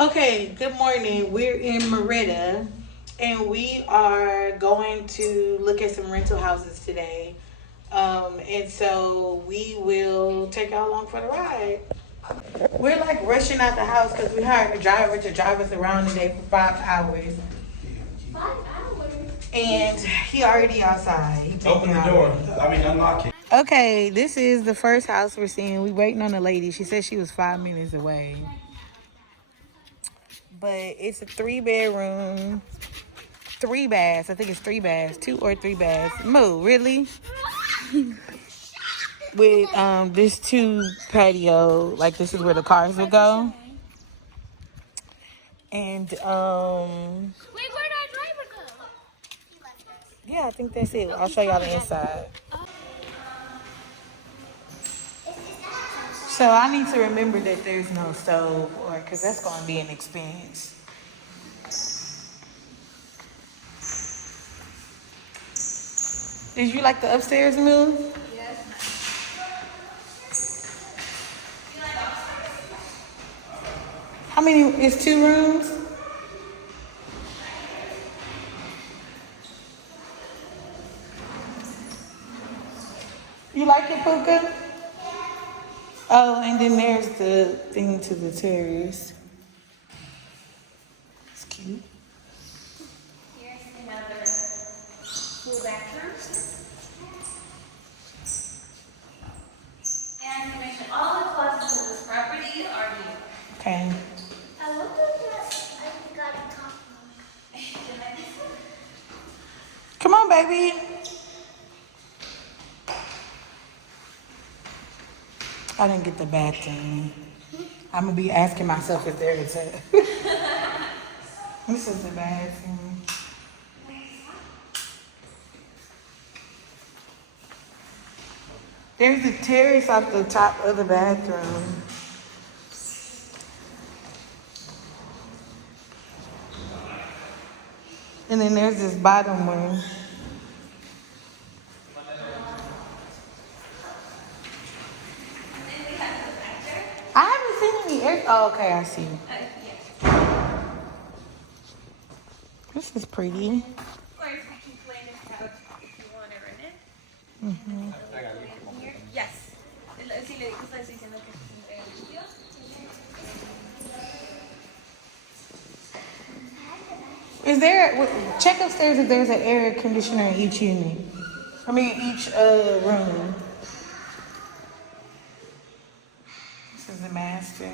Okay, good morning. We're in Merida and we are going to look at some rental houses today. And so we will take y'all along for the ride. We're like rushing out the house because we hired a driver to drive us around today for 5 hours. 5 hours? And he already outside. Open the door. Unlock it. Okay, this is the first house we're seeing. We waiting on a lady. She said she was 5 minutes away. But it's a 3 bedroom, 3 baths. I think it's 3 baths, 2 or 3 baths. Moo, really? With this 2 patio, like this is where the cars would go. And Wait, where'd our driver go? yeah, I think that's it. I'll show y'all the inside. So I need to remember that there's no stove, or because that's going to be an expense. Did you like the upstairs move? How many is 2 rooms? You like it, Puka? Oh, and then there's the thing to the terrace. It's cute. Here's another full bathroom. And to mention, all the closets in this property are new. Okay. I wonder if I got a top one. Come on, baby. I didn't get the bathroom. I'm gonna be asking myself if there is a. This is the bathroom. There's a terrace off the top of the bathroom. And then there's this bottom one. I haven't seen any air. Oh, okay, I see. This is pretty. Or if you can play this couch if you want to rent it. Mm-hmm. Here. Yes. Sí, le estoy diciendo que es limpio. Is there, check upstairs if there's an air conditioner in each unit. I mean, each room. This is the master.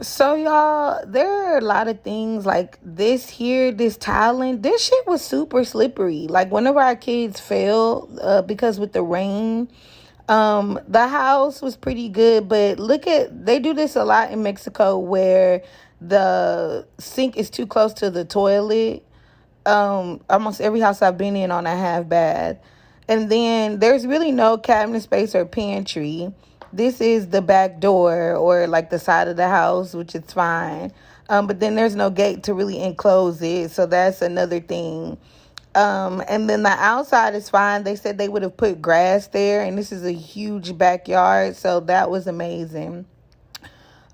So y'all, there are a lot of things like this here, this tiling. This shit was super slippery. Like whenever our kids fell, because with the rain, the house was pretty good. But they do this a lot in Mexico where the sink is too close to the toilet. Almost every house I've been in on a half bath. And then there's really no cabinet space or pantry. This is the back door or like the side of the house, which is fine. But then there's no gate to really enclose it. So that's another thing. And then the outside is fine. They said they would have put grass there, and this is a huge backyard. So that was amazing.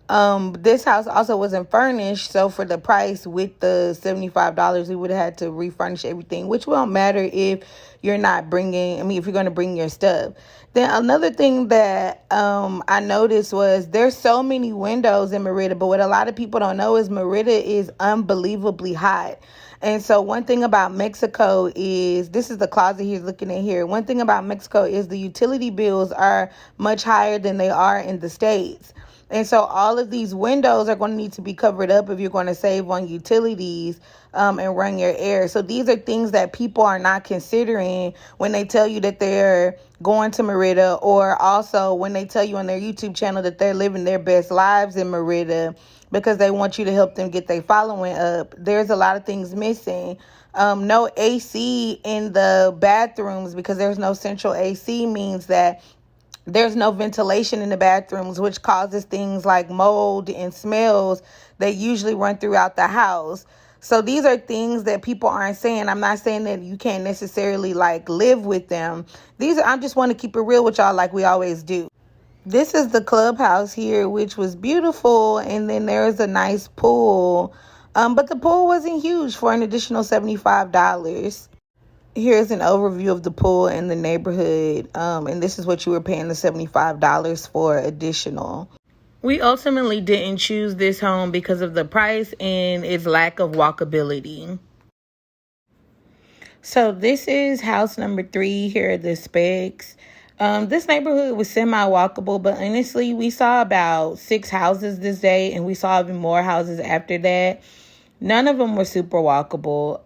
This house also wasn't furnished, so for the price with the $75, we would have had to refurnish everything, which won't matter if you're not if you're going to bring your stuff. Then another thing that I noticed was there's so many windows in Merida, but what a lot of people don't know is Merida is unbelievably hot. And so one thing about Mexico is, this is the closet he's looking at here. One thing about Mexico is the utility bills are much higher than they are in the States. And so all of these windows are going to need to be covered up if you're going to save on utilities and run your air. So these are things that people are not considering when they tell you that they're going to Merida, or also when they tell you on their YouTube channel that they're living their best lives in Merida because they want you to help them get their following up. There's a lot of things missing. No AC in the bathrooms because there's no central AC means that There's no ventilation in the bathrooms, which causes things like mold and smells that usually run throughout the house. So these are things that people aren't saying. I'm not saying that you can't necessarily like live with them. These are, I just want to keep it real with y'all like we always do. This is the clubhouse here, which was beautiful. And then there's a nice pool. But the pool wasn't huge for an additional $75. Here's an overview of the pool in the neighborhood. And this is what you were paying the $75 for additional. We ultimately didn't choose this home because of the price and its lack of walkability. So this is house number 3. Here are the specs. This neighborhood was semi-walkable, but honestly, we saw about 6 houses this day, and we saw even more houses after that. None of them were super walkable,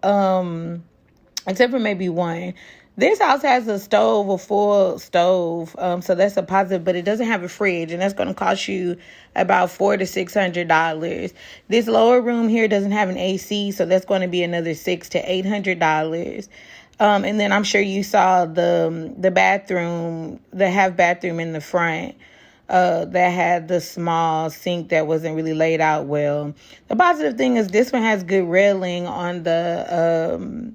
except for maybe one. This house has a full stove, so that's a positive, but it doesn't have a fridge, and that's going to cost you about $400 to $600. This lower room here doesn't have an AC, so that's going to be another $600 to $800. And then I'm sure you saw the bathroom, the half bathroom in the front, that had the small sink that wasn't really laid out well. The positive thing is this one has good railing on the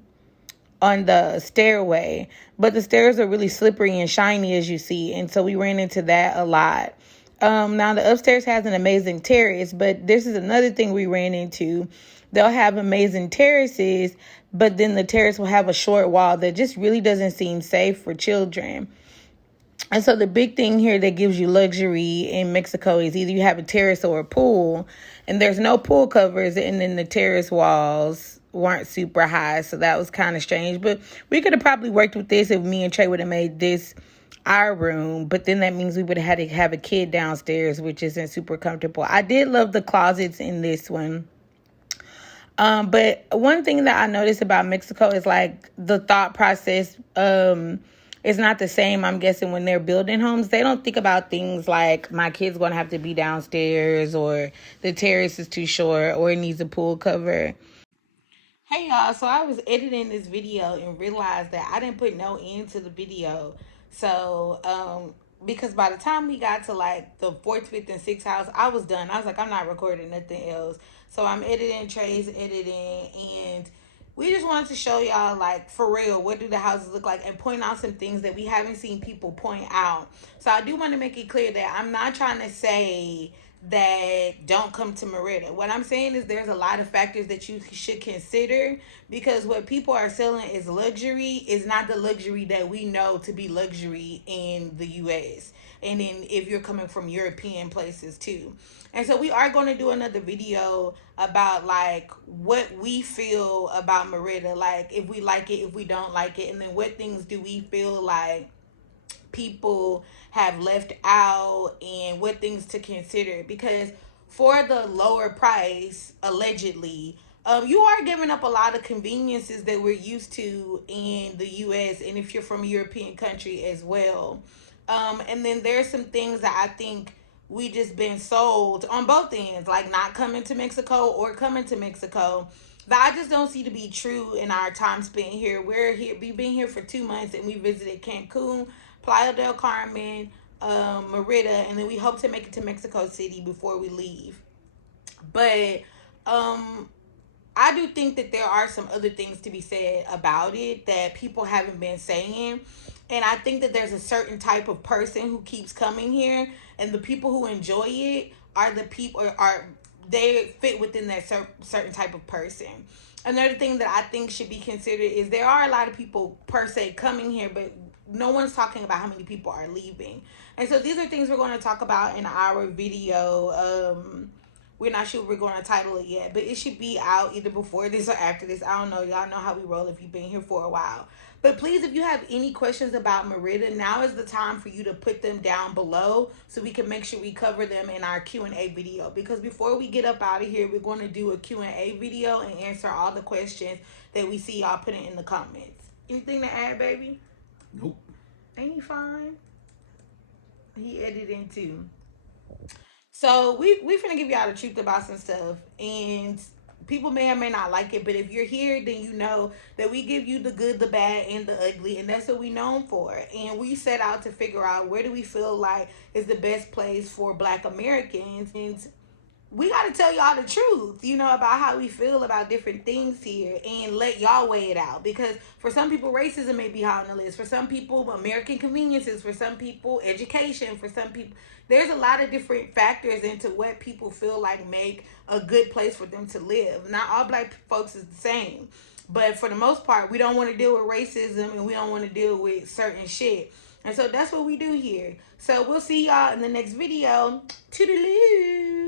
stairway, but the stairs are really slippery and shiny, as you see, and so we ran into that a lot. Now the upstairs has an amazing terrace, but this is another thing we ran into. They'll have amazing terraces, but then the terrace will have a short wall that just really doesn't seem safe for children. And so the big thing here that gives you luxury in Mexico is either you have a terrace or a pool, and there's no pool covers, and then the terrace walls weren't super high, so that was kind of strange. But we could have probably worked with this if me and Trey would have made this our room, but then that means we would have had to have a kid downstairs, which isn't super comfortable. I did love the closets in this one. But one thing that I noticed about Mexico is like the thought process is not the same. I'm guessing when they're building homes, they don't think about things like my kid's going to have to be downstairs, or the terrace is too short, or it needs a pool cover. Hey y'all, so I was editing this video and realized that I didn't put no end to the video. So, because by the time we got to like the 4th, 5th, and 6th house, I was done. I was like, I'm not recording nothing else. So I'm editing, Trey's editing, and we just wanted to show y'all, like, for real, what do the houses look like, and point out some things that we haven't seen people point out. So I do want to make it clear that I'm not trying to say that don't come to Merida. What I'm saying is there's a lot of factors that you should consider, because what people are selling is luxury is not the luxury that we know to be luxury in the US. And then if you're coming from European places too. And so we are going to do another video about like what we feel about Merida, like if we like it, if we don't like it, and then what things do we feel like people have left out, and what things to consider. Because for the lower price, allegedly, you are giving up a lot of conveniences that we're used to in the US, and if you're from a European country as well. And then there's some things that I think we just been sold on both ends, like not coming to Mexico or coming to Mexico, that I just don't see to be true in our time spent here. We've been here for 2 months, and we visited Cancun, Playa del Carmen, Merida, and then we hope to make it to Mexico City before we leave. But I do think that there are some other things to be said about it that people haven't been saying. And I think that there's a certain type of person who keeps coming here, and the people who enjoy it are the people, they fit within that certain type of person. Another thing that I think should be considered is there are a lot of people per se coming here, but no one's talking about how many people are leaving. And so these are things we're going to talk about in our video. We're not sure we're going to title it yet, but it should be out either before this or after this. I don't know. Y'all know how we roll if you've been here for a while. But please, if you have any questions about Merida, now is the time for you to put them down below so we can make sure we cover them in our Q&A video. Because before we get up out of here, we're going to do a Q&A video and answer all the questions that we see y'all putting in the comments. Anything to add, baby? Nope. Ain't he fine? He editing too. So we finna give y'all the truth about some stuff. And people may or may not like it, but if you're here, then you know that we give you the good, the bad, and the ugly, and that's what we known for. And we set out to figure out where do we feel like is the best place for Black Americans. And we got to tell y'all the truth, you know, about how we feel about different things here and let y'all weigh it out. Because for some people, racism may be high on the list. For some people, American conveniences. For some people, education. For some people, there's a lot of different factors into what people feel like make a good place for them to live. Not all Black folks is the same. But for the most part, we don't want to deal with racism and we don't want to deal with certain shit. And so that's what we do here. So we'll see y'all in the next video. Toodaloo.